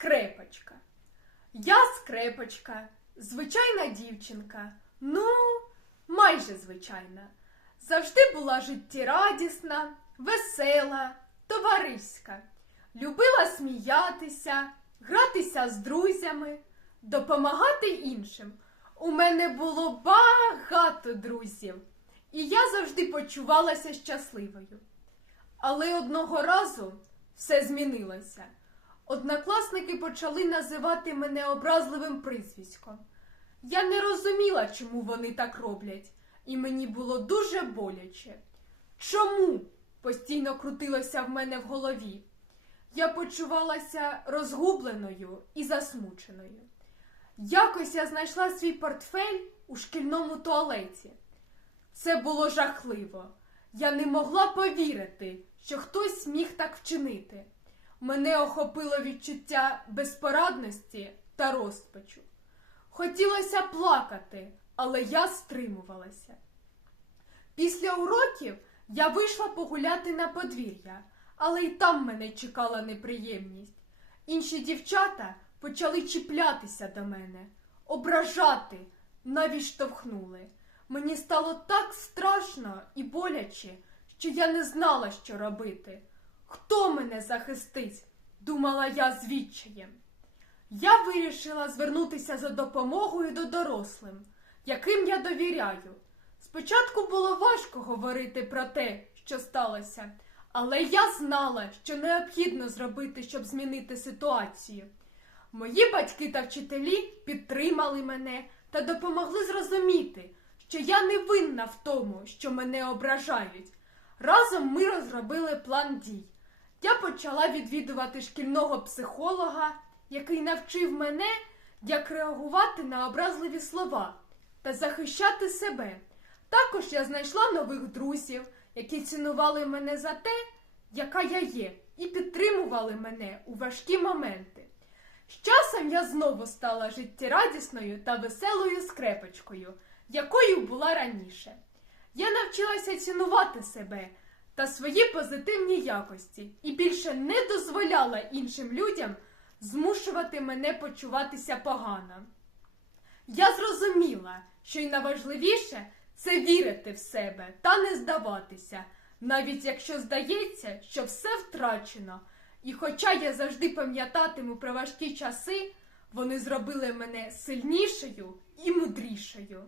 Скрепочка. Я скрепочка, звичайна дівчинка. Ну, майже звичайна. Завжди була життєрадісна, весела, товариська. Любила сміятися, гратися з друзями, допомагати іншим. У мене було багато друзів, і я завжди почувалася щасливою. Але одного разу все змінилося. Однокласники почали називати мене образливим прізвиськом. Я не розуміла, чому вони так роблять, і мені було дуже боляче. Чому? постійно крутилося в мене в голові. Я почувалася розгубленою і засмученою. Якось я знайшла свій портфель у шкільному туалеті. Це було жахливо. Я не могла повірити, що хтось міг так вчинити. Мене охопило відчуття безпорадності та розпачу. Хотілося плакати, але я стримувалася. Після уроків я вийшла погуляти на подвір'я, але й там мене чекала неприємність. Інші дівчата почали чіплятися до мене, ображати, навіть штовхнули. Мені стало так страшно і боляче, що я не знала, що робити. Хто мене захистить? думала я з відчаєм. Я вирішила звернутися за допомогою до дорослим, яким я довіряю. Спочатку було важко говорити про те, що сталося, але я знала, що необхідно зробити, щоб змінити ситуацію. Мої батьки та вчителі підтримали мене та допомогли зрозуміти, що я не винна в тому, що мене ображають. Разом ми розробили план дій. Я почала відвідувати шкільного психолога, який навчив мене, як реагувати на образливі слова та захищати себе. Також я знайшла нових друзів, які цінували мене за те, яка я є, і підтримували мене у важкі моменти. З часом я знову стала життєрадісною та веселою скрепочкою, якою була раніше. Я навчилася цінувати себе та свої позитивні якості і більше не дозволяла іншим людям змушувати мене почуватися погано. Я зрозуміла, що й найважливіше це вірити в себе та не здаватися, навіть якщо здається, що все втрачено. І хоча я завжди пам'ятатиму про важкі часи, вони зробили мене сильнішою і мудрішою.